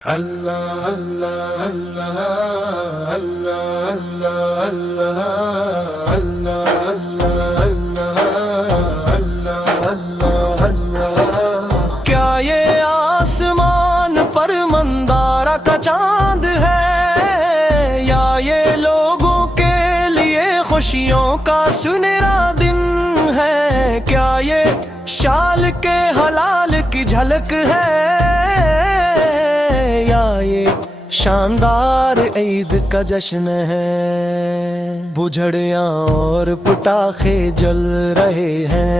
اللہ اللہ اللہ اللہ اللہ اللہ اللہ اللہ اللہ اللہ اللہ۔ کیا یہ آسمان پر مندارہ کا چاند ہے، یا یہ لوگوں کے لیے خوشیوں کا سنہرا دن ہے؟ کیا یہ شال کے حلال کی جھلک ہے، یا یہ شاندار عید کا جشن ہے؟ بجھڑیاں اور پٹاخے جل رہے ہیں،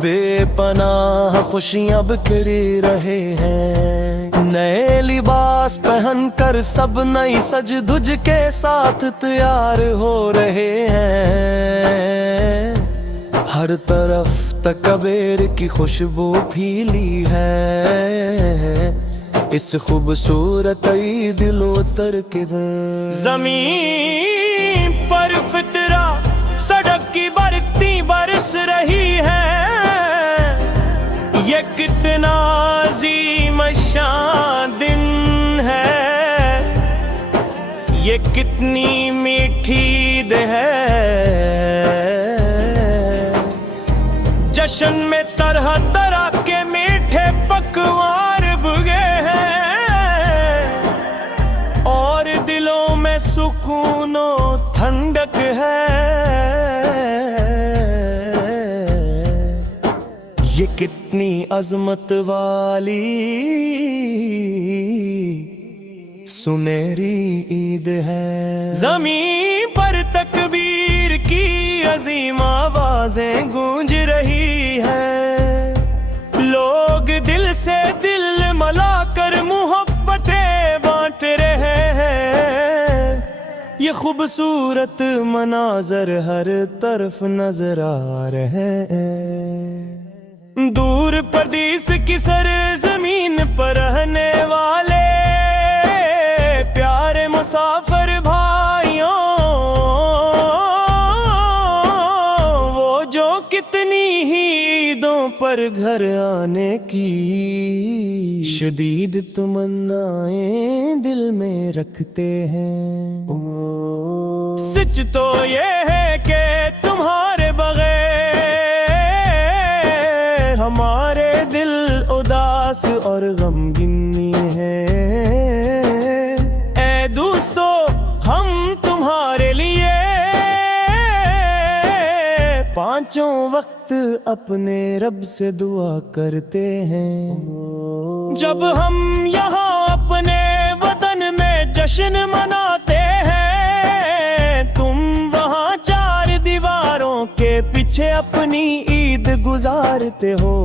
بے پناہ خوشیاں بکھر رہے ہیں، نئے لباس پہن کر سب نئی سج دھج کے ساتھ تیار ہو رہے ہیں، ہر طرف تکبیر کی خوشبو پھیلی ہے، اس خوبصورت عید لوتر کدھر؟ زمین پر فطرہ سڑک کی برکتی برس رہی ہے، یہ کتنا عظیم شان دن ہے، یہ کتنی میٹھی عید ہے، جشن میں طرح طرح کے میٹھے پکوان بھگے ہیں، اور دلوں میں سکون و ٹھنڈک ہے، یہ کتنی عظمت والی سنہری عید ہے۔ زمین پر تکبیر کی عظیم آوازیں گونج رہی ہے، لوگ دل سے دل ملا کر محبتیں بانٹ رہے ہیں، یہ خوبصورت مناظر ہر طرف نظر آ رہے ہیں، دور پردیس کی سرزمین پر رہنے والے پیارے مسافر بھائیوں، وہ جو کتنی ہی عیدوں پر گھر آنے کی شدید تمنائیں دل میں رکھتے ہیں، سچ تو یہ ہے کہ تمہارے بغیر ہمارے دل اداس اور غمگین ہے، اے دوستو ہم تمہارے لیے پانچوں وقت اپنے رب سے دعا کرتے ہیں، جب ہم یہاں اپنے وطن میں جشن مناتے ہیں، تم وہاں چار دیواروں کے پیچھے اپنی عید گزارتے ہو،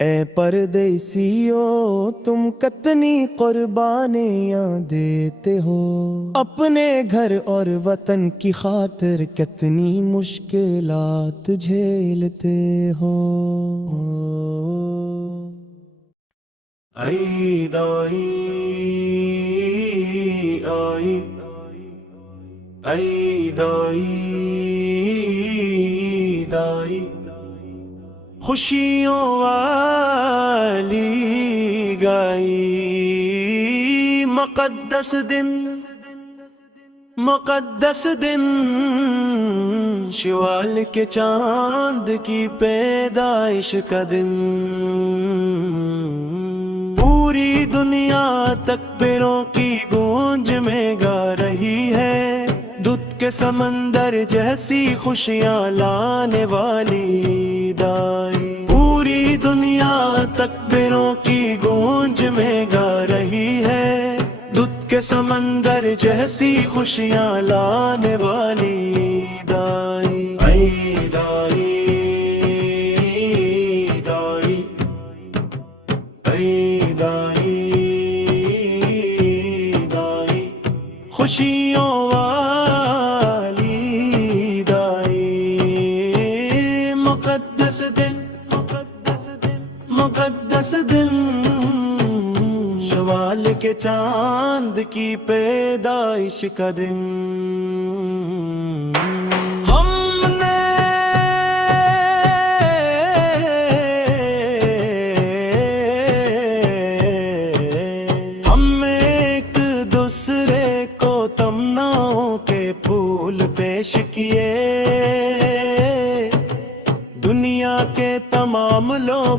اے پردیسیو تم کتنی قربانیاں دیتے ہو، اپنے گھر اور وطن کی خاطر کتنی مشکلات جھیلتے ہو۔ عید آئی آئی، عید آئی آئی، خوشیوں والی گائی، مقدس دن مقدس دن، شوال کے چاند کی پیدائش کا دن، پوری دنیا تکبیروں کی گونج میں گا رہی ہے، دودھ کے سمندر جیسی خوشیاں لانے والی عید آئی، پوری دنیا تکبیروں کی گونج میں گا رہی ہے، دودھ کے سمندر جیسی خوشیاں لانے والی عید آئی، عید آئی عید آئی، عید آئی عید آئی، خوشیوں والی عید آئی، مقدس دن مقدس دن مقدس دن، شوال کے چاند کی پیدائش کا دن، ہم نے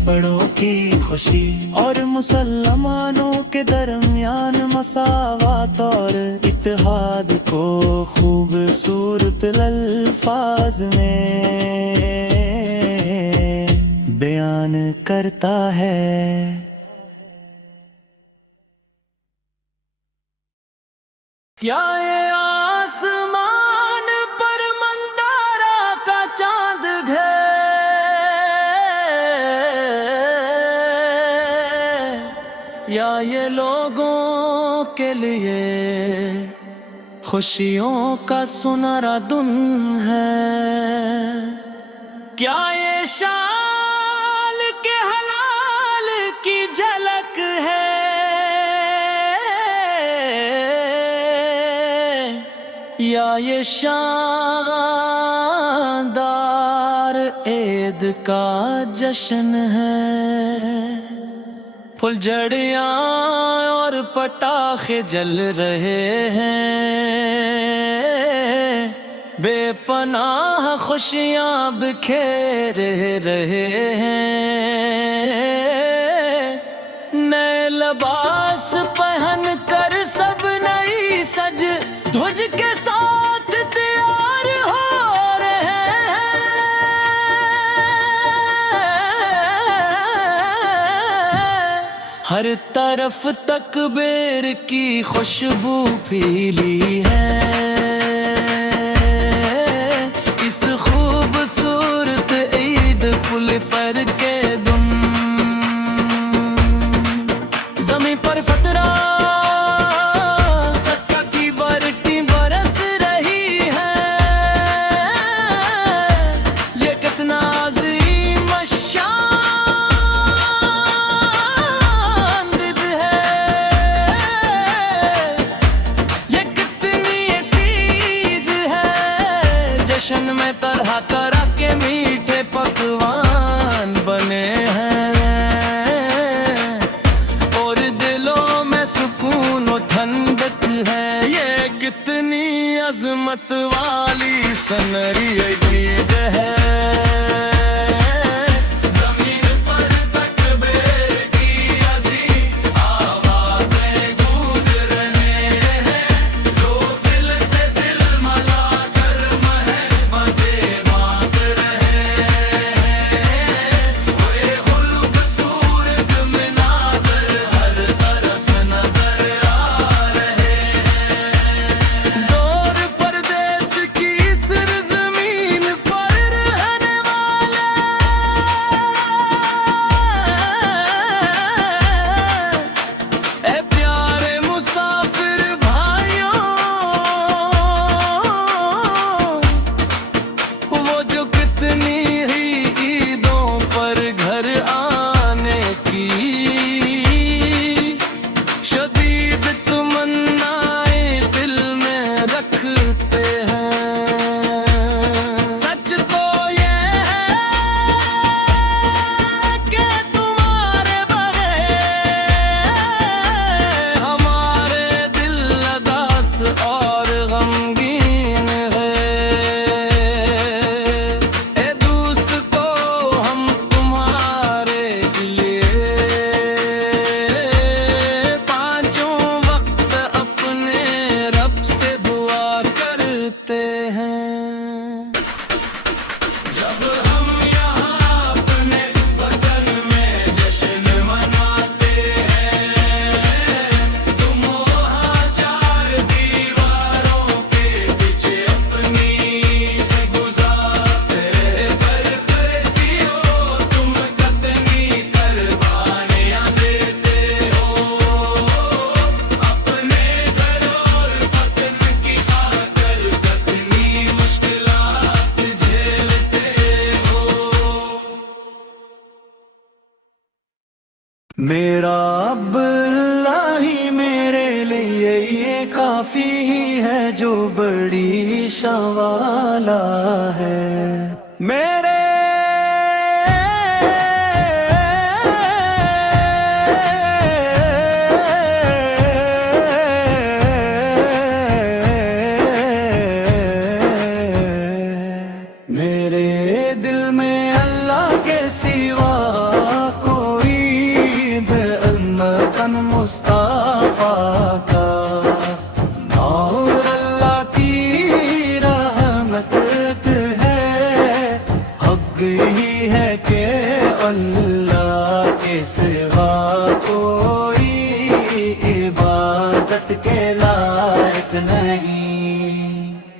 کپڑوں کی خوشی، اور مسلمانوں کے درمیان مساوات اور اتحاد کو خوبصورت الفاظ میں بیان کرتا ہے۔ کیا یہ آسمان پر مندارا کا چاند ہے، یا یہ لوگوں کے لیے خوشیوں کا سنہرا دن ہے؟ کیا یہ شال کے حلال کی جھلک ہے، یا یہ شاندار عید کا جشن ہے؟ پھلجھڑیاں اور پٹاخے جل رہے ہیں، بے پناہ خوشیاں بکھیر رہے ہیں، نئے لباس پہن کر سب نئی سج دھج کے ساتھ تیار ہو رہے ہیں، ہر طرف تکبیر کی خوشبو پھیلی ہے، اس خوبصورت عید پل کے دن زمین پر فترہ صدقہ کی برکتیں برس رہی ہے، یہ کتنا عظیم الشان دن ہے، یہ کتنی عید ہے، جشن میں طرح طرح کے میٹھے پکوان بنے ہیں، اور دلوں میں سکون و ٹھنڈک ہے، یہ کتنی عظمت والی سنہری عید ہے، زمین پر تکبیر کی عظیم آوازیں گونج رہے ہیں، لوگ دل سے دل ملا کر مہمتیں بانٹ رہے ہیں، وہ خوبصورت مناظر ہر طرف نظر آ رہے ہیں، دور پردیس کی سرزمین پر رہنے والے اے پیارے مسافر بھائیوں، وہ جو کتنی ہی عیدوں پر گھر آنے کی شدید تمنائیں دل میں رکھتے ہیں، سچ تو یہ ہے کہ تمہارے بغیر ہمارے دل اداس اور غمگین ہے، اے دوستو ہم تمہارے لیے پانچوں وقت اپنے رب سے دعا کرتے ہیں، جب ہم یہاں اپنے وطن میں جشن مناتے ہیں، تم وہاں چار دیواروں کے پیچھے اپنی گزارتے، پر کیسی ہو تم کتنی قربانیاں دیتے ہو، اپنے گھر اور وطن کی خاطر کتنی مشکلات جھیلتے ہو۔ میرا اب اللہ ہی میرے لیے یہ کافی ہی ہے، جو بڑی شان والا ہے، میرے میرے دل میں اللہ کے سوا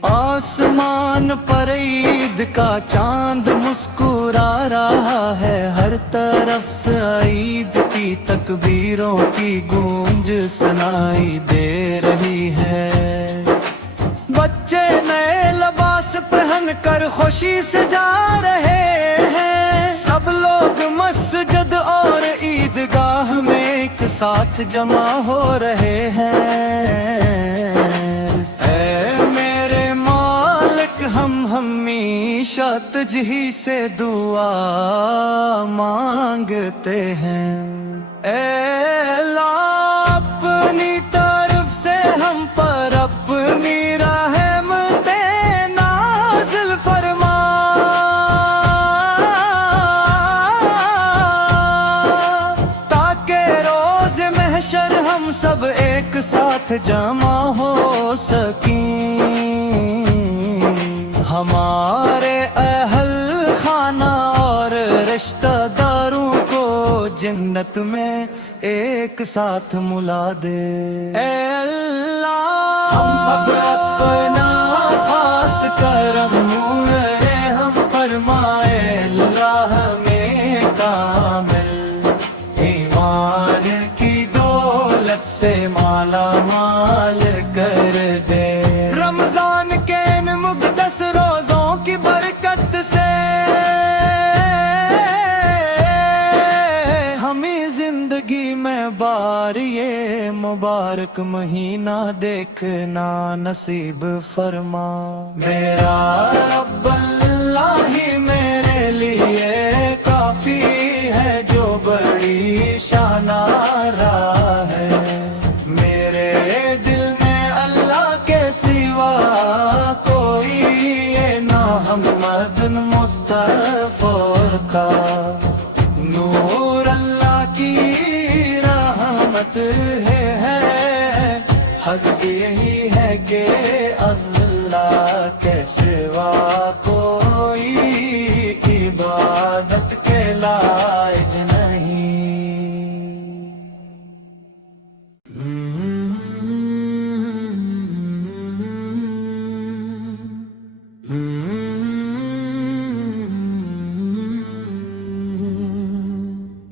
آسمان پر عید کا چاند مسکرا رہا ہے، ہر طرف سے عید کی تکبیروں کی گونج سنائی دے رہی ہے۔ بچے نئے لباس پہن کر خوشی سے جا رہے ہیں، سب لوگ مسجد اور عیدگاہ میں ایک ساتھ جمع ہو رہے ہیں۔ اے میرے مالک، ہم ہمیشہ تجھ ہی سے دعا مانگتے ہیں۔ اے اللہ، اپنی طرف سے ہم پر اپنی رحمتیں نازل فرما، تاکہ روز محشر ہم سب ایک ساتھ جمع ہو سکیں۔ ہمارے اہل خانہ اور رشتہ داروں کو جنت میں ایک ساتھ ملا دے۔ اے اللہ، ہم اب اپنا خاص کرم رحم فرمائے، اللہ میں کامل ایمان کی دولت سے مالا مال کر دے۔ رمضان کے ان مقدس روزوں کی برکت سے ہمیں زندگی میں بار یہ مبارک مہینہ دیکھنا نصیب فرما۔ میرا رب اللہ ہی میرے لیے کافی ہے، جو بڑی شانارہ ہے۔ میرے دل میں اللہ کے سوا کوئی یہ نہ محمد مصطفیٰ کا نور، اللہ کی رحمت ہے، حق یہی ہے کہ اللہ کے سوا کوئی عبادت کے لائق نہیں۔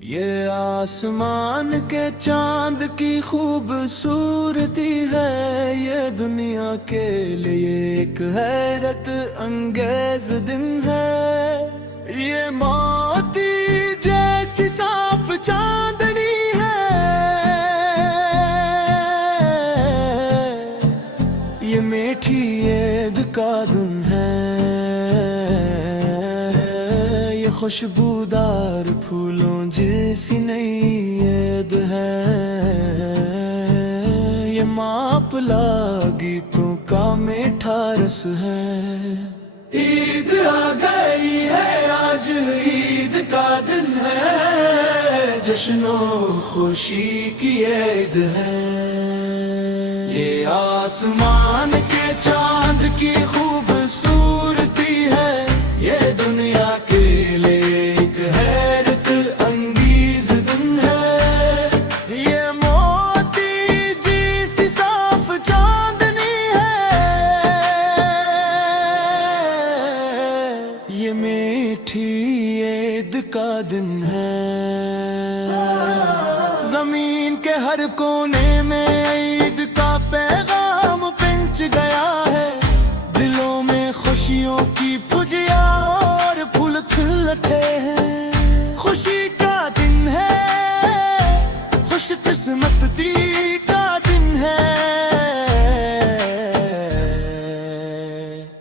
یہ آسمان کے چاند کی خوبصورتی ہے، یہ دنیا کے لیے ایک حیرت انگیز دن ہے۔ یہ موتی جیسی صاف چاندنی ہے، یہ میٹھی عید کا دن ہے، یہ خوشبودار پھولوں جیسی نئی عید ہے، یہ ماپلا گیتوں کا میٹھا رس ہے۔ عید آ گئی ہے، آج عید کا دن ہے، جشن و خوشی کی عید ہے۔ یہ آسمان کے چاند کی خوبصورتی ہے، یہ دنیا کے لیے ایک حیرت انگیز دن ہے۔ یہ موتی جیسی صاف چاندنی ہے، یہ میٹھی عید کا دن ہے۔ زمین کے ہر کونے میں عید کا پیغام پہنچ گیا ہے، دلوں میں خوشیوں کی پھجیاں اور پھول کھل اٹھے ہیں۔ خوشی کا دن ہے، خوش قسمتی کا دن ہے،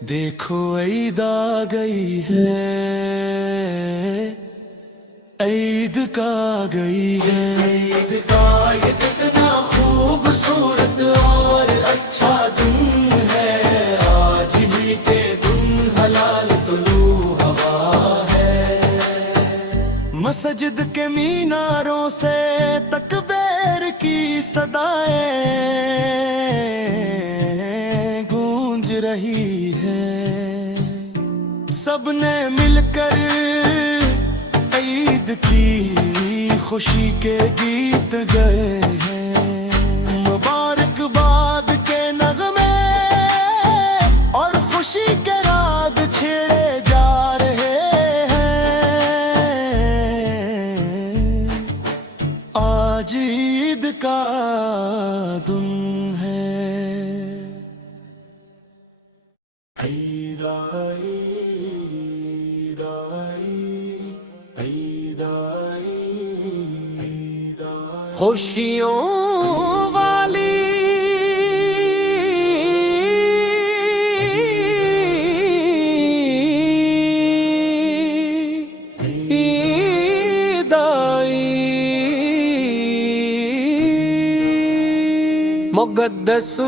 دیکھو عید آ گئی ہے، عید کا آ گئی ہے۔ عید کا یہ کتنا خوبصورت اور اچھا دن ہے، آج ہی کے دن حلال طلوع ہوا ہے۔ مسجد کے میناروں سے تکبیر کی صدائیں گونج رہی ہے، سب نے مل کر عید کی خوشی کے گیت گئے ہیں۔ مبارکباد کے نغمے اور عیدائی عیدائی عیدائی عیدائی خوشیوں والی عید آئی، مقدس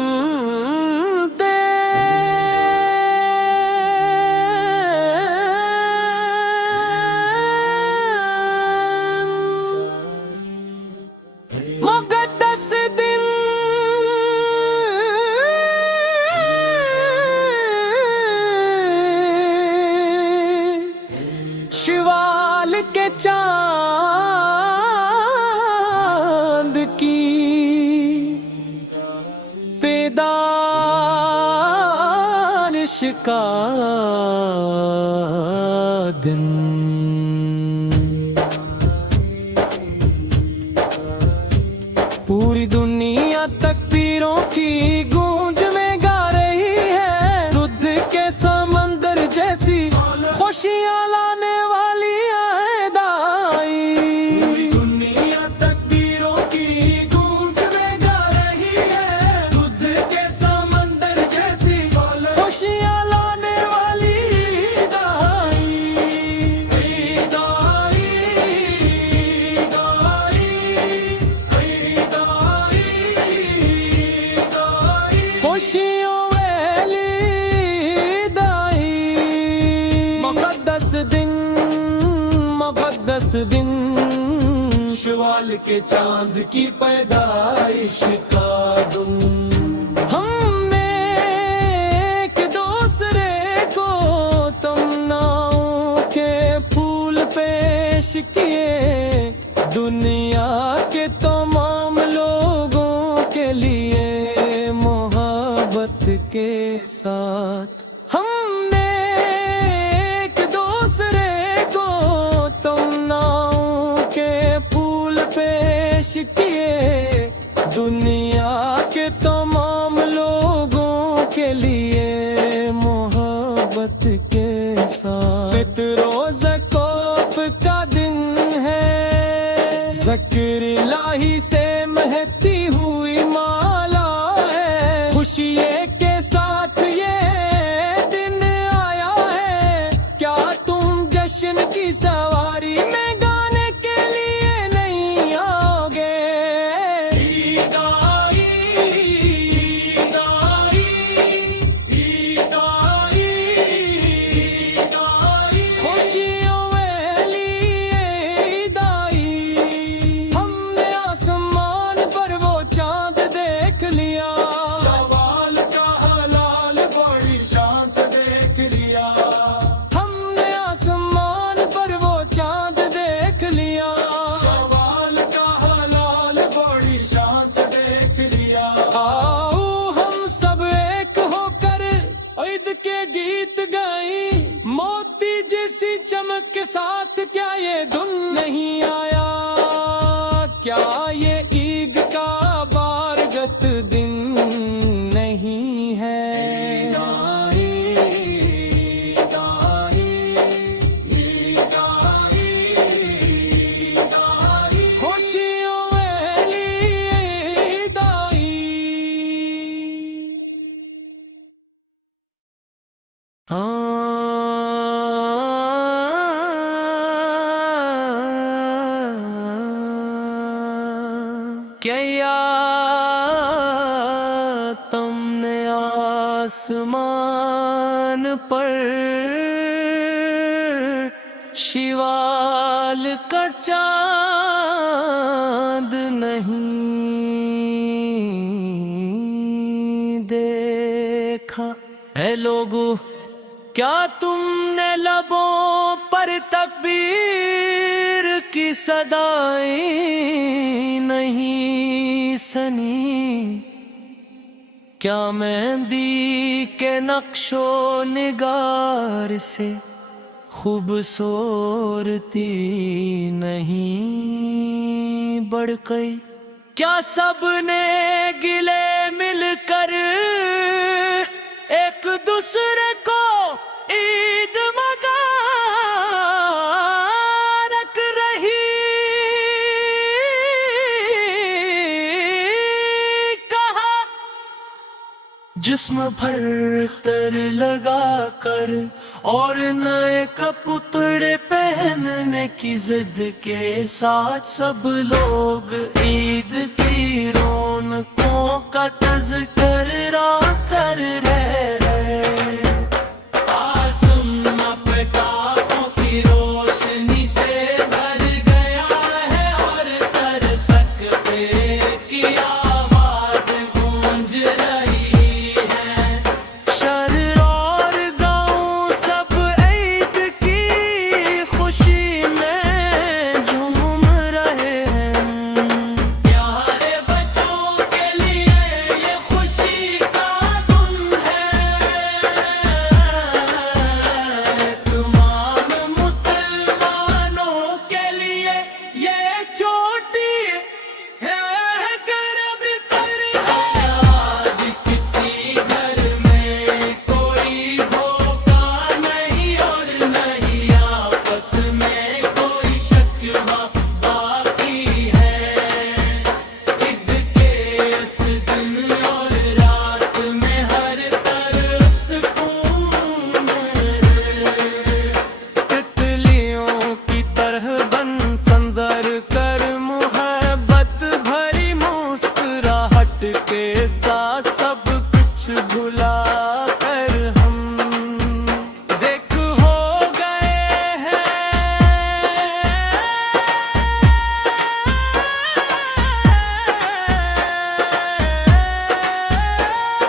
مقدس دن شوال کے چاند کی پیدائش کا دن، پوری دنیا تکبیروں کی گونج میں گا رہی ہے، دودھ کے سمندر جیسی خوشیاں لانے والی عید آئی۔ پوری دنیا تکبیروں کی گونج میں گا رہی ہے، دودھ کے سمندر جیسی خوشیاں لانے والی عید آئی عید آئی عید آئی عید آئی عید آئی خوشیوں والی عید آئی، مقدس دن مقدس دن، شوال کے چاند کی پیدائش کا دن، ہم نے ایک دوسرے کو تمناؤں کے پھول پیش کیے، دنیا کے تمام لوگوں کے لیے محبت کے ساتھ، ہم نے ایک دوسرے کو تمناؤں کے پھول پیش کیے، دنیا کے تمام لوگوں کے لیے محبت کے ساتھ۔ فطر و زکوف کا دن ہے، ذکر الہی سے مہتی ہوئی مالا ہے، خوشی کے ساتھ یہ دن آیا ہے، کیا تم جشن کی سواری میں گانے کے لیے نہیں آؤ گے؟ عید آئی عید آئی عید آئی عید آئی خوشیوں والی عید آئی، ہم نے آسمان پر وہ چاند دیکھ لیا، شوال کا حلال بڑی شان سے دیکھ لیا، ہم نے آسمان پر وہ چاند دیکھ لیا، شوال کا حلال بڑی شان سے دیکھ لیا، آؤ ہم سب ایک ہو کر عید کے گیت گائیں، موتی جیسی چمک کے ساتھ، کیا یہ دن نہیں آیا؟ کیا یہ عید کا بارگت دن نہیں ہے؟ عید آئی عید آئی عید آئی عید آئی خوشیوں والی عید آئی۔ کیا تم نے آسمان پر شوال کا چاند نہیں دیکھا؟ اے لوگو، کیا تم نے لبوں پر تکبیر کی صدائیں نہیں سنی؟ کیا مہندی کے نقش و نگار سے خوبصورتی نہیں بڑھ گئی؟ کیا سب نے گلے مل کر ایک دوسرے کو جسم بھر تر لگا کر اور نئے کپڑے پہننے کی ضد کے ساتھ سب لوگ عید کی رونقوں کا تذکرہ کر رہے آسمان پٹاخوں کی روشنی سے بھر گیا ہے اور تر تک پہ کی آواز گونج رہی ہے شہر اور گاؤں سب عید کی خوشی میں جھوم رہے ہیں پیارے بچوں کے لیے یہ خوشی کا دن ہے تمام مسلمانوں کے لیے یہ چھوٹی ہے کرب کر ہے آج کسی گھر میں کوئی بھوکا نہیں اور نہیں آپس میں کوئی شکوہ باقی ہے عید کے اس دن اور رات میں ہر طرف سکون ہے تتلیوں کی طرح بن سنظر کر محبت بھری مسکراہٹ کے ساتھ سب کچھ بھلا کر ہم دیکھ ہو گئے ہیں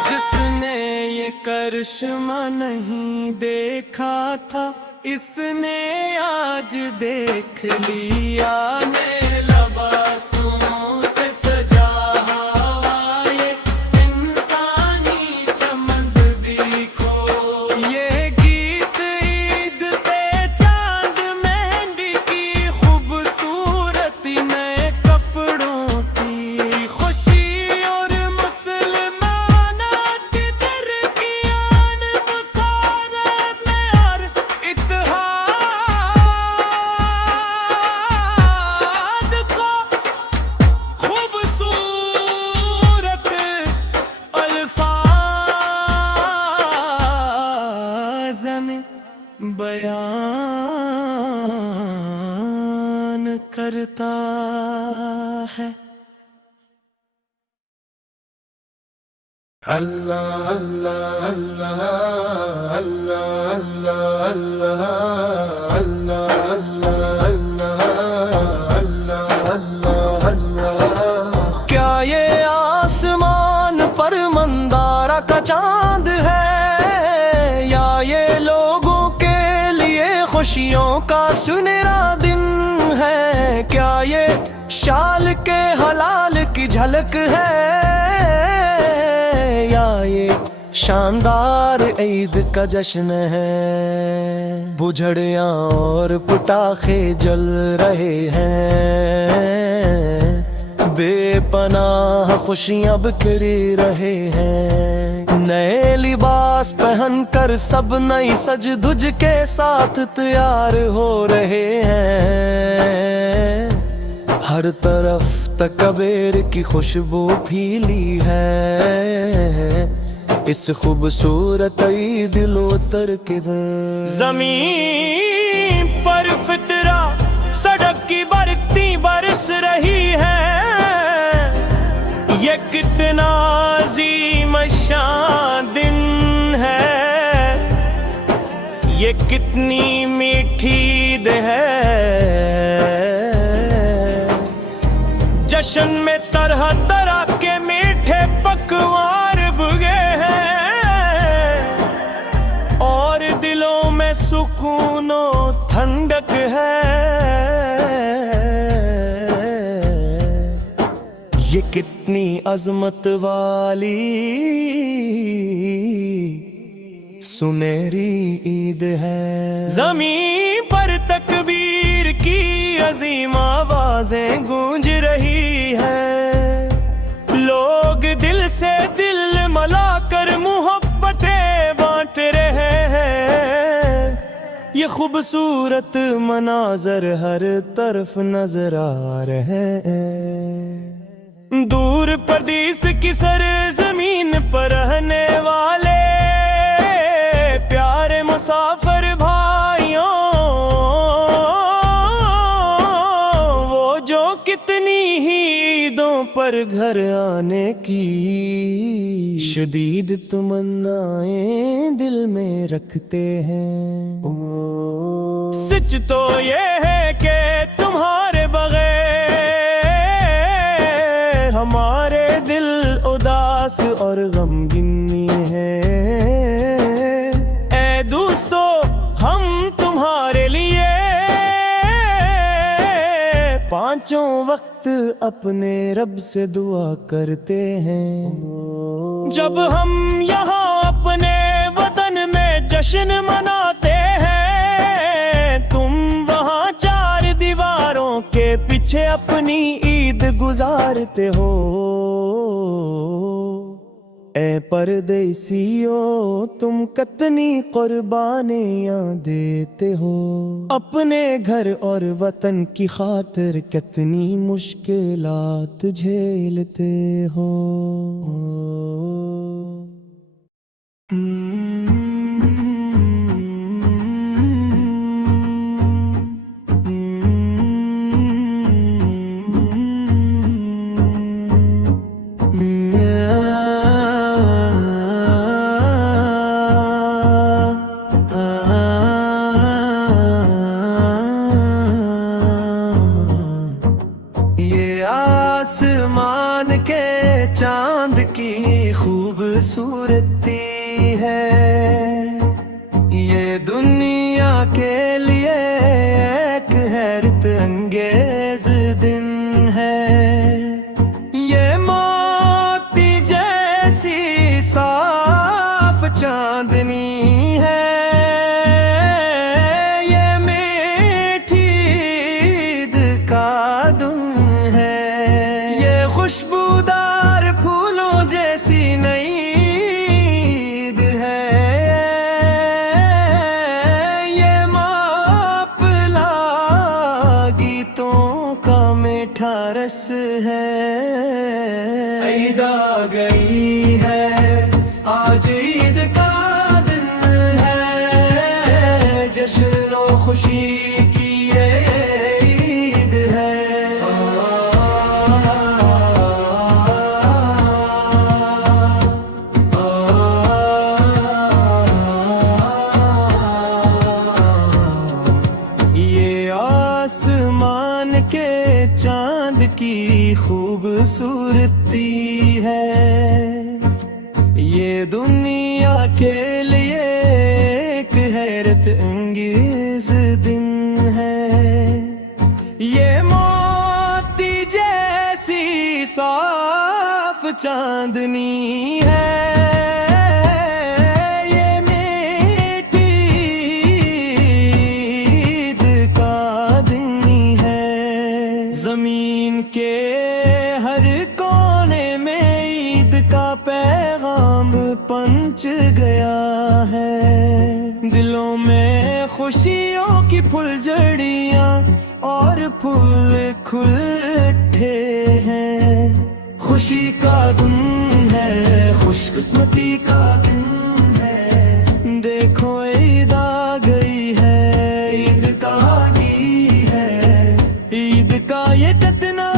جس نے یہ کرشمہ نہیں دیکھا تھا اس نے آج دیکھ لیا نے لباسوں سے سجا ہوا یہ انسانی چمن کو یہ گیت عید پہ چاند مہندی کی خوبصورتی نئے کپڑوں کی خوشی اور مسلمانات کی ترقیان مسارت میں اور اتحاد کو خوبصورت الفاظ میں بیان کرتا ہے اللہ اللہ اللہ اللہ اللہ اللہ اللہ اللہ اللہ اللہ کیا یہ آسمان پر مندارہ کا چاند ہے یا یہ لوگوں کے لیے خوشیوں کا سنہرا دن ہے کیا یہ شال کے حلال کی جھلک ہے یا یہ شاندار عید کا جشن ہے بجھڑیاں اور پٹاخے جل رہے ہیں بے پناہ خوشیاں بکھر رہے ہیں نئے لباس پہن کر سب نئی سج دھج کے ساتھ تیار ہو رہے ہیں ہر طرف تکبیر کی خوشبو پھیلی ہے اس خوبصورت عید لوتر کدھر زمین پر فطرہ سڑک کی برکتی برس رہی ہے یہ کتنا عظیم شان دن ہے یہ کتنی میٹھی عید ہے جشن میں طرح طرح کے میٹھے پکوان بھگے ہیں اور دلوں میں سکون و ٹھنڈک ہے یہ کتنی عظمت والی سنہری عید ہے زمین پر تکبیر کی عظیم آوازیں گونج رہی ہے لوگ دل سے دل ملا کر محبتیں بانٹ رہے ہیں یہ خوبصورت مناظر ہر طرف نظر آ رہے ہیں دور پردیس کی سرزمین زمین پر رہنے والے پیارے مسافر بھائیوں، وہ جو کتنی ہی عیدوں پر گھر آنے کی شدید تمنائیں دل میں رکھتے ہیں، سچ تو یہ ہے کہ تمہارے بغیر ہمارے دل اداس اور غمگین ہے۔ اے دوستو، ہم تمہارے لیے پانچوں وقت اپنے رب سے دعا کرتے ہیں۔ جب ہم یہاں اپنے وطن میں جشن مناتے ہیں، تم وہاں چار دیواروں کے پیچھے اپنی عید گزارتے ہو۔ اے پردیسیو، تم کتنی قربانیاں دیتے ہو، اپنے گھر اور وطن کی خاطر کتنی مشکلات جھیلتے ہو۔ آسمان کے چاند کی خوبصورتی ہے، یہ دنیا کے لیے ایک حیرت انگیز دن ہے۔ یہ موتی جیسی صاف چاندنی ہے، یہ میٹھی عید کا دن ہے، خوشبودار پھولوں جیسی نئی عید ہے، یہ ماپلا گیتوں کا میٹھا رس ہے۔ عید آ گئی ہے، آج عید کا دن ہے، جشن و خوشی کی یہ عید ہے۔ آسمان کے چاند کی خوبصورتی ہے، یہ دنیا کے لیے ایک حیرت انگیز دن ہے، یہ موتی جیسی صاف چاندنی ہے، زمین کے ہر کونے میں عید کا پیغام پہنچ گیا ہے، دلوں میں خوشیوں کی پھلجھڑیاں اور پھول کھل اٹھے ہیں، خوشی کا دن ہے، خوش قسمتی کا دن ہے، دیکھو عید آ گئی ہے، عید کا یہ کتنا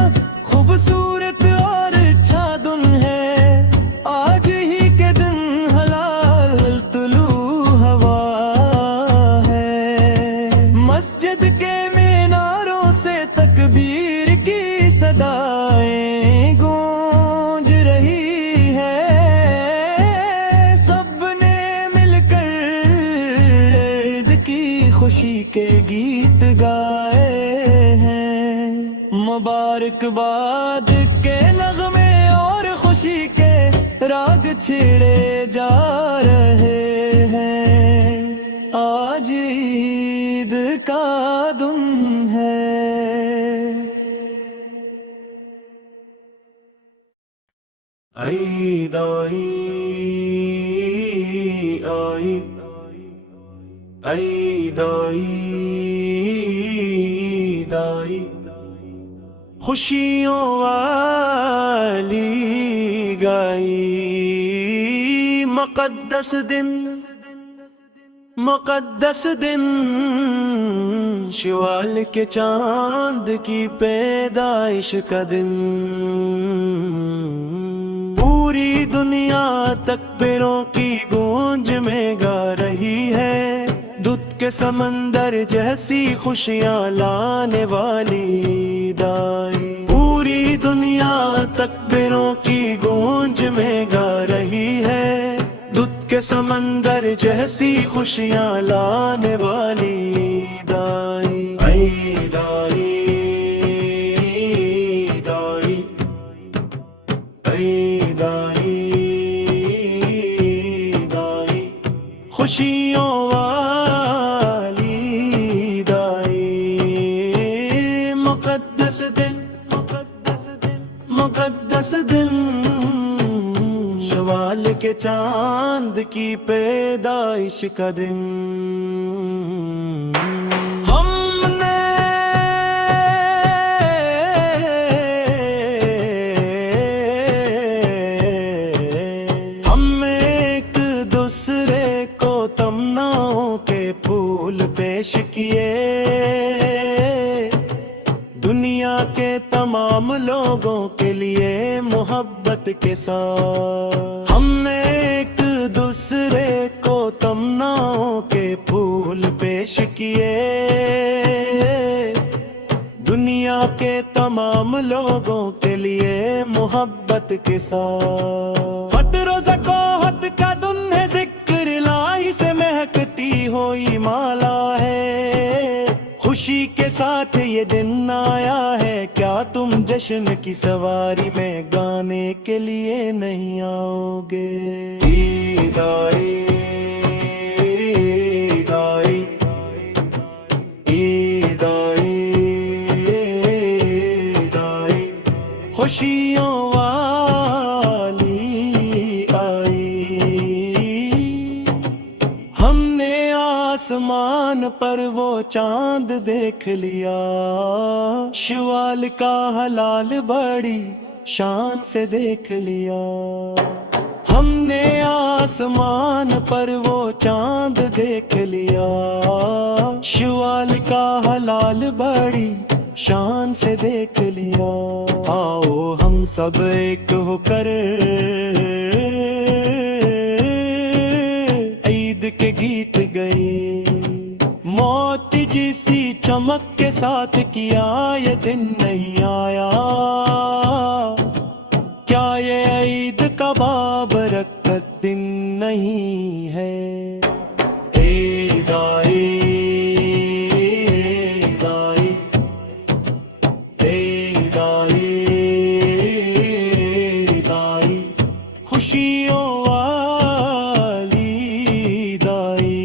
خوبصورت اور اچھا دن ہے، آج ہی کے دن حلال طلوع ہوا ہے، مسجد کے میناروں سے تکبیر کی صدائیں گونج رہی ہے، سب نے مل کر عید کی خوشی کے گیت گائے ہیں، مبارکباد کے نغمے اور خوشی کے راگ چھڑے جا رہے ہیں، آج عید کا دن ہے۔ عید آئی آئی، عید آئی آئی، خوشیوں والی گائی مقدس دن، مقدس دن، شوال کے چاند کی پیدائش کا دن، پوری دنیا تکبیروں کی گونج میں گا رہی ہے، دودھ کے سمندر جیسی خوشیاں لانے والی عید آئی، پوری دنیا تکبیروں کی گونج میں گا رہی ہے، دودھ کے سمندر جیسی خوشیاں لانے والی عید آئی، عید آئی، عید آئی، عید آئی، عید آئی، خوشیوں والی عید آئی، مقدس دن، مقدس دن، مقدس دن، شوال کے چاند کی پیدائش کا دن، ہم ایک دوسرے کو تمناؤں کے پھول پیش کیے، دنیا کے تمام لوگوں کے لیے محبت کے ساتھ ہم نے ایک دوسرے کو تمناؤں کے پھول پیش کیے، دنیا کے تمام لوگوں کے لیے محبت کے ساتھ، فطر و ذکاوت کا دن ہے، ذکر الہی سے مہکتی ہوئی مالا ہے، خوشی کے ساتھ یہ دن آیا ہے، کیا تم جشن کی سواری میں گانے کے لیے نہیں آؤ گے؟ عید آئی، عید آئی، عید آئی، عید آئی، خوشیوں والی آئی، ہم نے آسمان پر وہ چاند دیکھ لیا، شوال کا ہلال بڑی شان سے دیکھ لیا، ہم نے آسمان پر وہ چاند دیکھ لیا، شوال کا ہلال بڑی شان سے دیکھ لیا، آؤ ہم سب ایک ہو کر عید کے گیت گئے، موتی جیسی چمک کے ساتھ کیا یہ دن نہیں آیا، کیا یہ عید کا بابرکت دن نہیں ہے؟ عید آئی، عید آئی، عید آئی، عید آئی، خوشیوں والی عید آئی،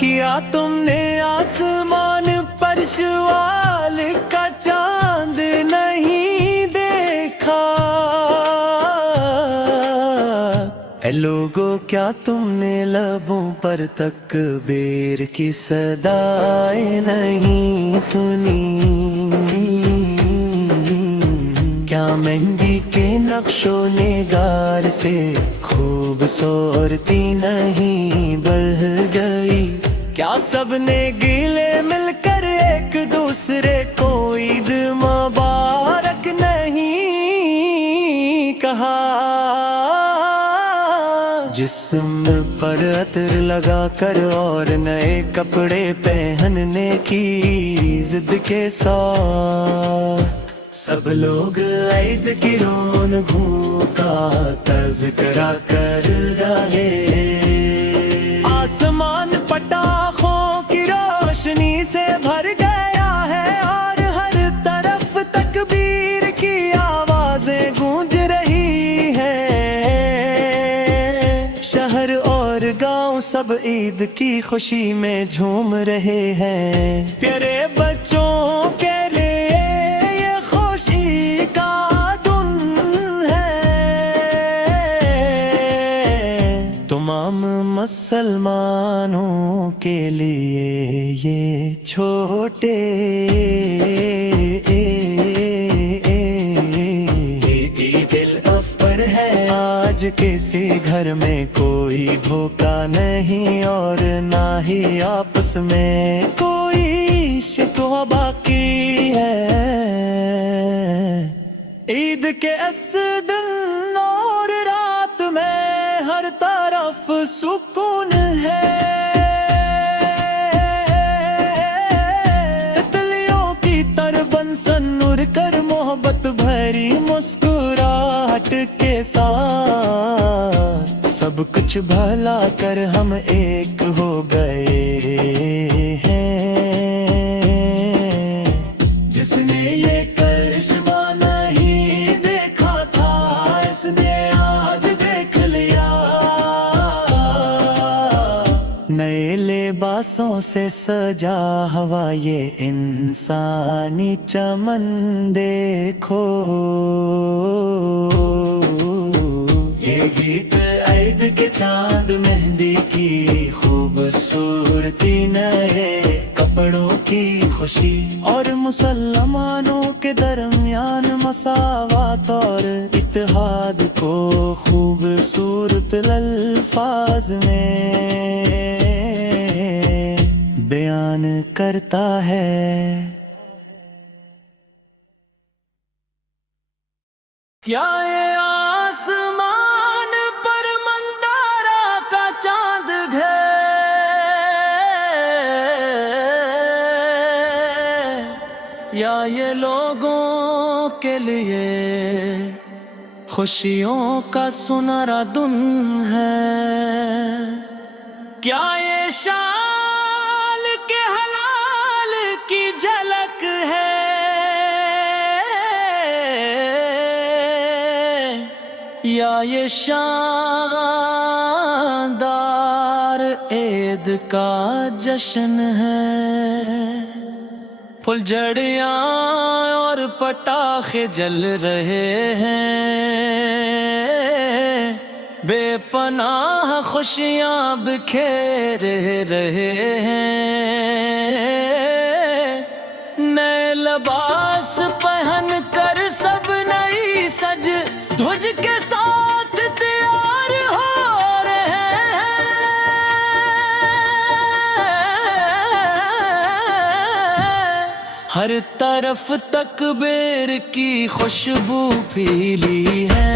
کیا تم نے آسمان پر شوال کا چاند نہیں دیکھا؟ اے لوگو کیا تم نے لبوں پر تکبیر کی صدائیں نہیں سنی؟ کیا مہندی کے نقش و نگار سے خوبصورتی نہیں بڑھ گئی؟ کیا سب نے گلے مل کر ایک دوسرے کو عید مبارک نہیں کہا؟ جسم پر عطر لگا کر اور نئے کپڑے پہننے کی ضد کے ساتھ سب لوگ عید کی رونقوں کا تذکرہ کر رہے، آسمان پٹاخوں کی روشنی سے بھر گیا ہے اور ہر طرف تکبیر کی آوازیں گونج رہی ہیں، شہر اور گاؤں سب عید کی خوشی میں جھوم رہے ہیں، پیارے بچوں کے لیے یہ خوشی کا مسلمانوں کے لیے یہ چھوٹے عید الاکبر ہے آج کسی گھر میں کوئی بھوکا نہیں اور نہ ہی آپس میں کوئی شکوہ باقی ہے عید کے اس دن اور رات میں ہر طرف سکون ہے تتلیوں کی طرح بنسن اڑ کر محبت بھری مسکراہٹ کے ساتھ سب کچھ بھلا کر ہم ایک ہو گئے ہیں جس نے یہ کرشمہ نہیں دیکھا تھا اس نے آج دیکھ لیا نئے لباسوں سے سجا ہوا یہ انسانی چمن دیکھو یہ گیت عید کے چاند مہندی کی خوبصورتی نئے کپڑوں کی خوشی اور مسلمانوں کے درمیان مساوات اور اتحاد کو خوبصورت الفاظ میں بیان کرتا ہے کیا یہ آسمان پر مندارا کا چاند ہے یا یہ لوگوں کے لیے خوشیوں کا سنہرا دن ہے کیا یہ شال کے حلال کی جھلک ہے یا یہ شاندار عید کا جشن ہے پھلجھڑیاں اور پٹاخے جل رہے ہیں بے پناہ خوشیاں بکھیر رہے ہیں نئے لباس پہن کر سب نئی سج دھج کے ساتھ تیار ہو رہے ہیں ہر طرف تکبیر کی خوشبو پھیلی ہے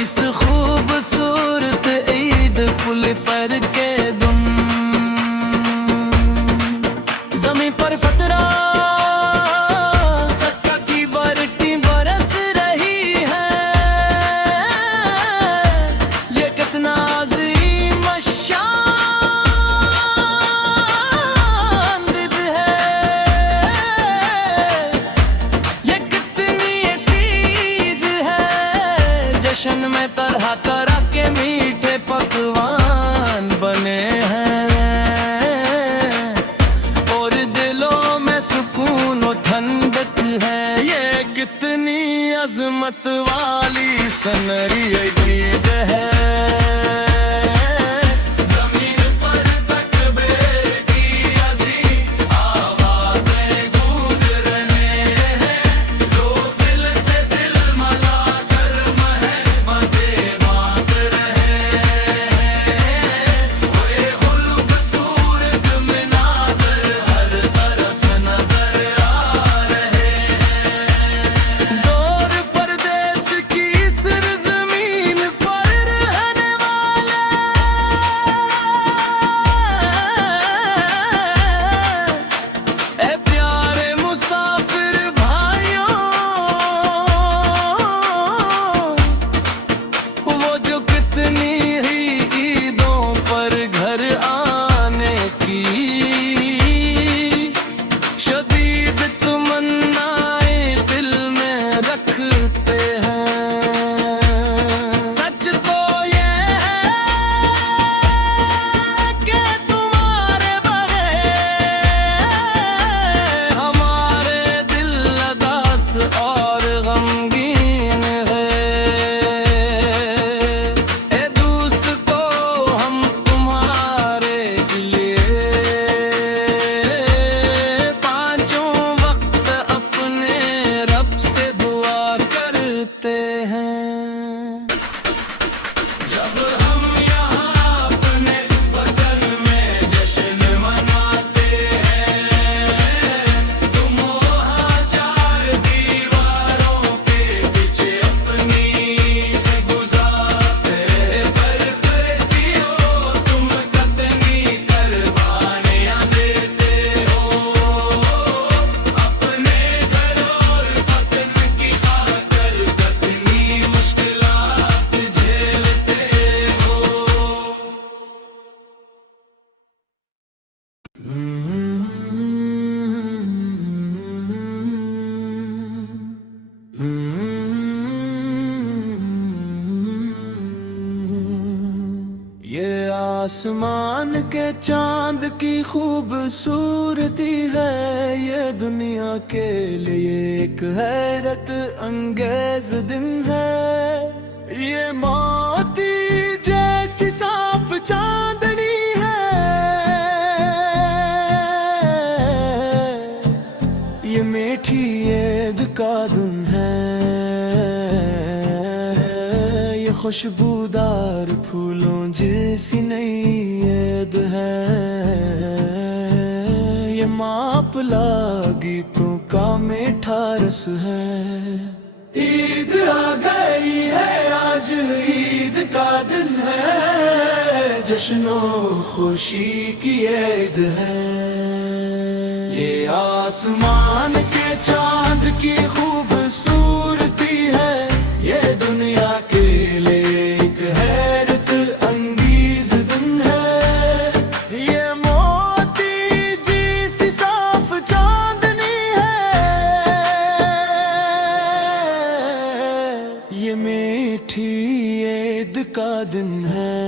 اس خوبصورت عید پل فر کے دن زمین پر فترہ جشن میں طرح طرح کے میٹھے پکوان بنے ہیں اور دلوں میں سکون و ٹھنڈک ہے یہ کتنی عظمت والی سنہری عید ہے دور پردیس کی سرزمین آسمان کے چاند کی خوبصورتی ہے، یہ دنیا کے لیے ایک حیرت انگیز دن ہے۔ یہ موتی جیسی صاف چاندنی ہے، یہ میٹھی عید کا دن ہے، یہ خوشبودار پھولوں جیسی نئی عید ہے، یہ ماپلا گیتوں کا میٹھا رس ہے۔ عید آ گئی ہے، آج عید کا دن ہے، جشن و خوشی کی عید ہے۔ یہ آسمان کے چاند کی خوبصورتی ہے، یہ دنیا کے لیے ایک حیرت انگیز دن ہے۔ یہ موتی جیسی صاف چاندنی ہے، یہ میٹھی عید کا دن ہے۔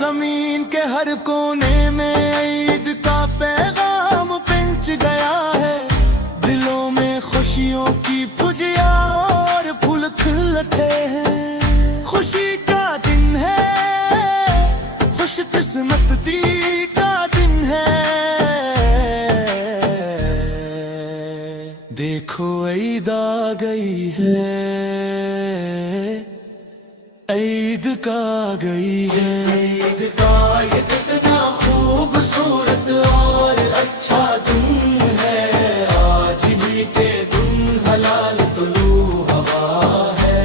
زمین کے ہر کونے میں عید کا پیغام پہنچ گیا ہے، دلوں میں خوشیوں کی پھجیاں اور پھول کھل اٹھے ہیں۔ خوشی کا دن ہے، خوش قسمتی کا دن ہے، دیکھو عید آ گئی ہے، عید کا آ گئی ہے۔ عید کا یہ کتنا خوبصورت اور اچھا دن ہے، آج ہی کے دن حلال طلوع ہوا ہے۔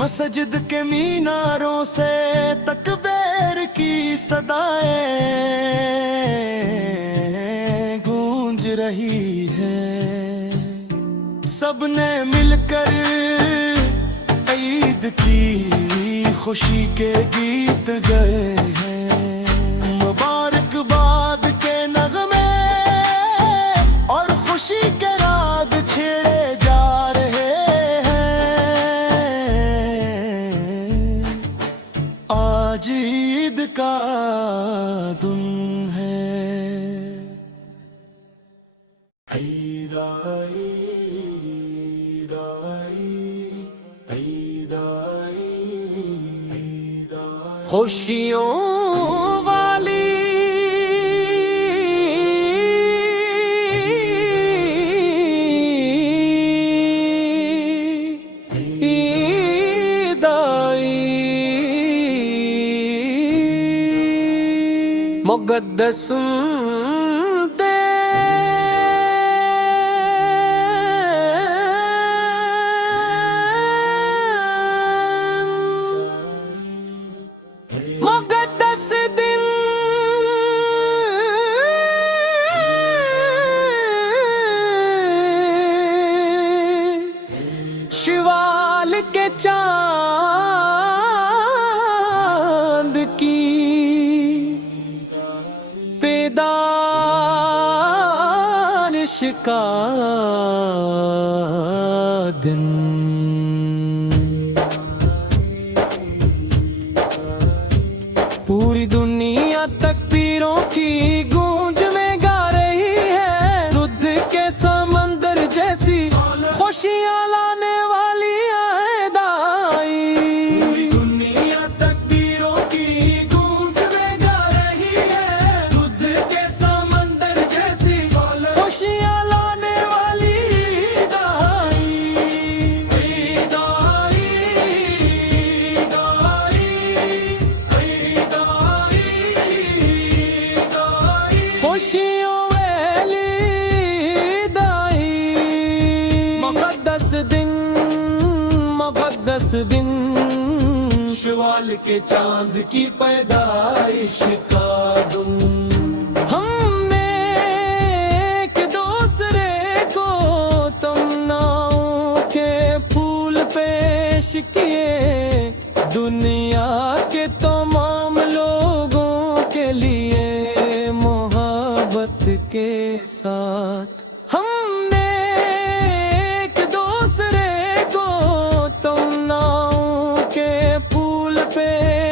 مسجد کے میناروں سے تکبیر کی صدائیں گونج رہی ہیں، سب نے مل کر عید کی خوشی کے گیت گئے ہیں۔ مبارکباد کے نغمے اور خوشی کے راگ چھیڑے جا رہے ہیں، آج عید کا دن ہے۔ عید آئی، عید آئی، عید آئی، عید آئی، خوشیوں والی عید آئی، مقدس مقدس دن، شوال کے چاند کی پیدائش کا دن، پوری دنیا تکبیروں کی گونج میں گا رہی ہے، دودھ کے سمندر جیسی خوشیاں لانے والی عید آئی۔ پوری دنیا تکبیروں کی گونج میں گا رہی ہے، دودھ کے سمندر جیسی خوشیاں لانے والی عید آئی، عید آئی، عید آئی، عید آئی، عید آئی، خوشیوں والی عید آئی، مقدس دن، مقدس دن، شوال کے چاند کی پیدائش کا دن۔ ہم نے ایک دوسرے کو تمناؤں کے پھول پیش کیے، دنیا کے تمام لوگوں کے لیے محبت کے ساتھ ہم نے ایک دوسرے کو تمناؤں کے پھول پیش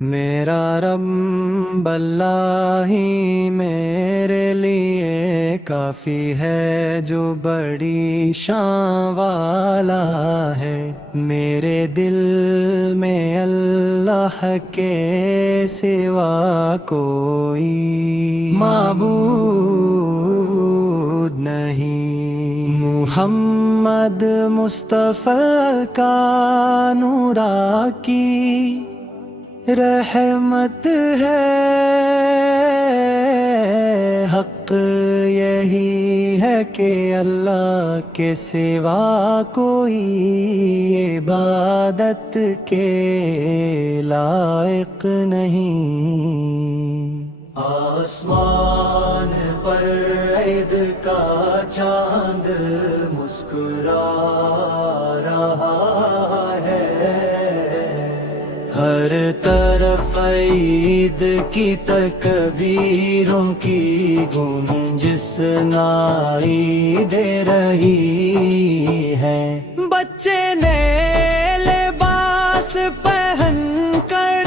میرا رب اللہ ہی میرے لیے کافی ہے، جو بڑی شان والا ہے۔ میرے دل میں اللہ کے سوا کوئی معبود نہیں۔ محمد مصطفیٰ کا نورا کی رحمت ہے، حق یہی ہے کہ اللہ کے سوا کوئی عبادت کے لائق نہیں۔ آسمان پر عید کا چاند مسکرا رہا ہے، ہر طرف عید کی تکبیروں کی گونج سنائی دے رہی ہے۔ بچے نئے لباس پہن کر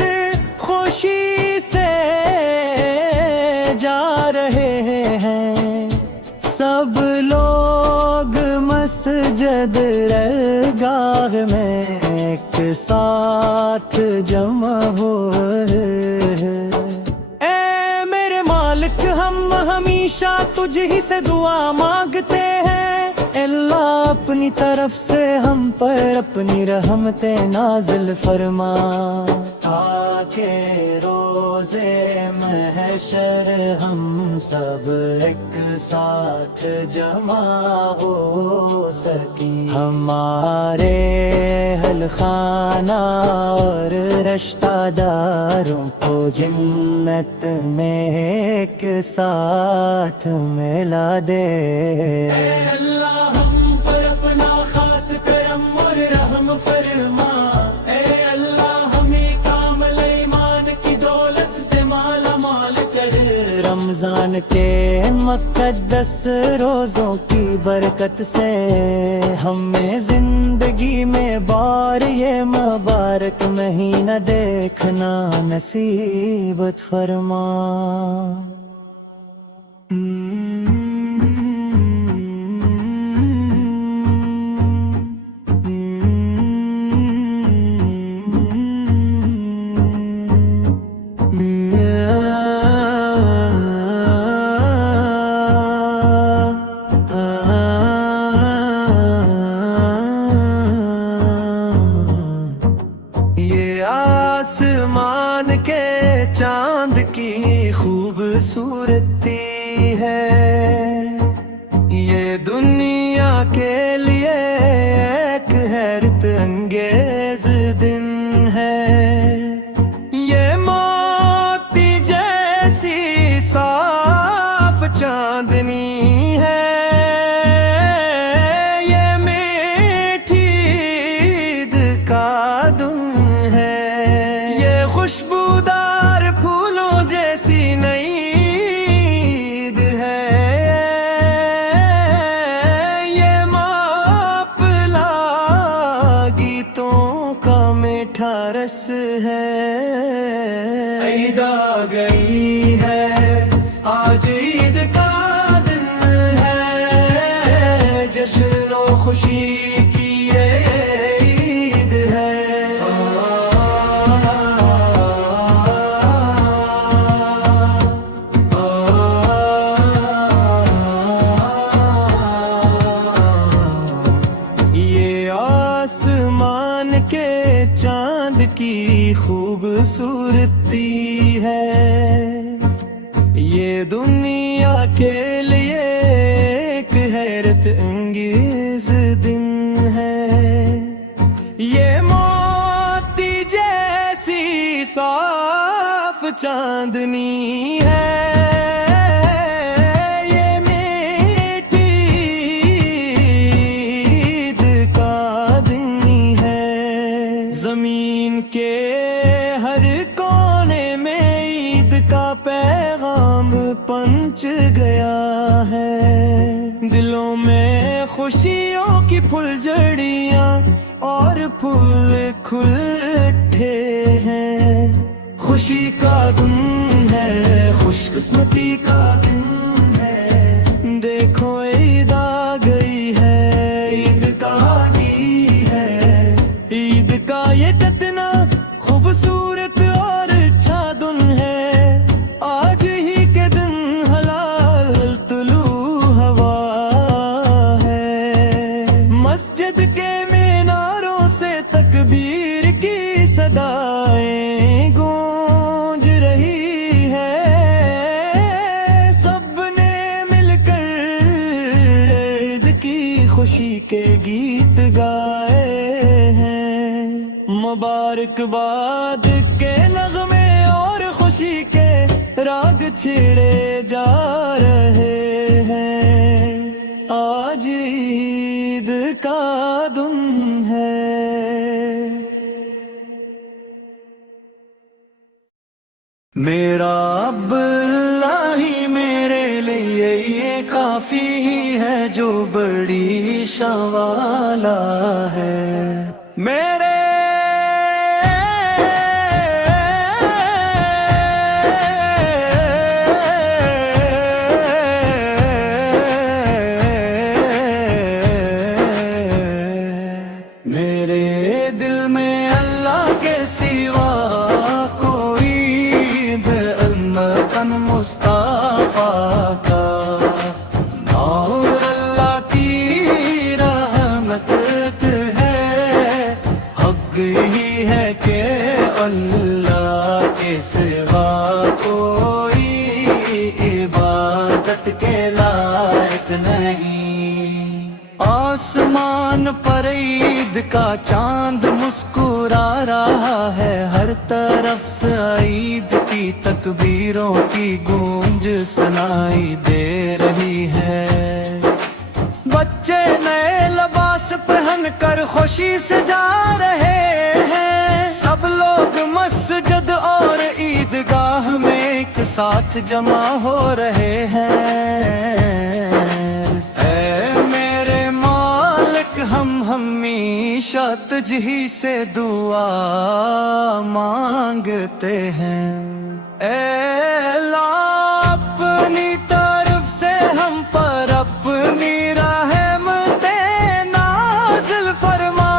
خوشی سے جا رہے ہیں، سب لوگ مسجد درگاہ میں ایک ساتھ جمع ہوئے ہیں۔ اے میرے مالک، ہم ہمیشہ تجھ ہی سے دعا مانگتے ہیں، اللہ اپنی طرف سے ہم پر اپنی رحمتیں نازل فرما، تاکہ روزے محشر ہم سب ایک ساتھ جمع ہو سکیں۔ ہمارے اہل خانہ اور رشتہ داروں کو جنت میں ایک ساتھ ملا دے۔ اے اللہ ہم پر اپنا خاص کرم اور رحم فرما، اے اللہ ہمیں کامل ایمان کی دولت سے مالا مال کر، رمضان کے مقدس روزوں کی برکت سے ہمیں زندگی میں بار یہ مبارک مہینہ دیکھنا نصیبت فرما۔ آسمان کے چاند کی خوبصورتی ہے، یہ دنیا کے لیے ایک حیرت انگیز دن ہے۔ یہ موتی جیسی صاف چاندنی ہے، یہ میٹھی عید کا دن ہے، یہ خوشبودار پھولوں جیسی نئی عید ہے، یہ ماپلا گیتوں کا میٹھا رس ہے۔ عید آ گئی ہے، آج عید کا دن ہے، جشن و خوشی کی یہ عید ہے۔ آسمان کے چاند کی خوبصورتی ہے، یہ دنیا کے لیے ایک حیرت انگیز دن ہے، یہ موتی جیسی صاف چاندنی ہے، زمین کے ہر کونے میں عید کا پیغام پنچ گیا ہے، دلوں میں خوشیوں کی پھلجھڑیاں اور پھول کھل اٹھے ہیں، خوشی کا دن ہے، خوش قسمتی کا دن ہے، دیکھو عید آ گئی ہے، عید کا آنی ہے، عید کا یہ کتنا خوبصورت اور اچھا دن ہے، آج ہی کے دن حلال طلوع ہوا ہے، مسجد کے میناروں سے تکبیر کی صدائیں گونج رہی ہے، سب نے مل کر عید کی خوشی کے گیت گائے ہیں، مبارکباد کے نغمے اور خوشی کے راگ چھڑے جا رہے ہیں، آج عید کا دن ہے۔ میرا اب اللہ ہی میرے لیے یہ کافی ہے، جو بڑی شان والا ہے، میرے میرے دل میں اللہ کے سوا کوئی بے مصطفیٰ کا نور اللہ کی رحمت ہے، حق ہی ہے کہ اللہ کے سوا کوئی عبادت کے لائق نہیں۔ آسمان پر عید کا چاند مسکرا رہا ہے، ہر طرف سے عید کی تکبیروں کی گونج سنائی دے رہی ہے، بچے نئے لباس پہن کر خوشی سے جا رہے ہیں، سب لوگ مسجد اور عیدگاہ میں ایک ساتھ جمع ہو رہے ہیں، ہم ہمیشہ تجھ ہی سے دعا مانگتے ہیں، اے اللہ اپنی طرف سے ہم پر اپنی رحمتیں نازل فرما،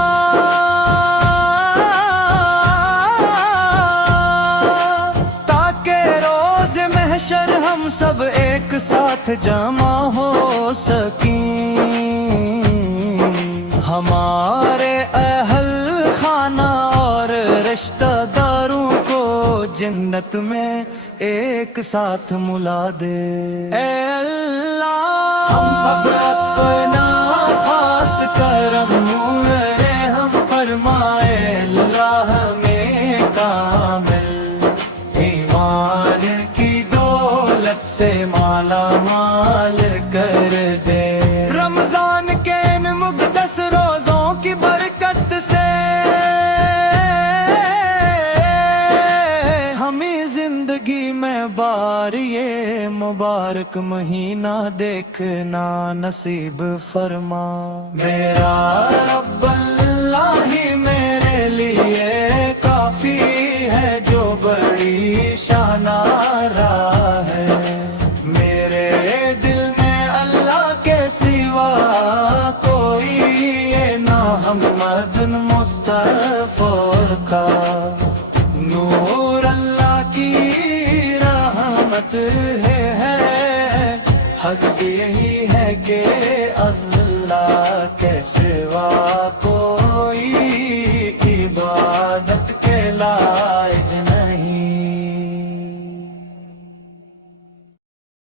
تاکہ روز محشر ہم سب ایک ساتھ جمع ہو سکیں، ہمارے اہل خانہ اور رشتہ داروں کو جنت میں ایک ساتھ ملا دے، اے اللہ ہم اب اپنا خاص کرم رحم فرمائے، اللہ میں کامل ایمان کی دولت سے مالا مال کر دے، رمضان کے ان مقدس روزوں کی برکت سے ہمیں زندگی میں بار یہ مبارک مہینہ دیکھنا نصیب فرما، میرا رب اللہ ہی میرے لیے کافی ہے، جو بڑی شانارہ ہے، میرے دل میں اللہ کے سوا کوئی یہ نہ محمد مصطفیٰ کا نور اللہ کی رحمت ہے، حق یہی ہے کہ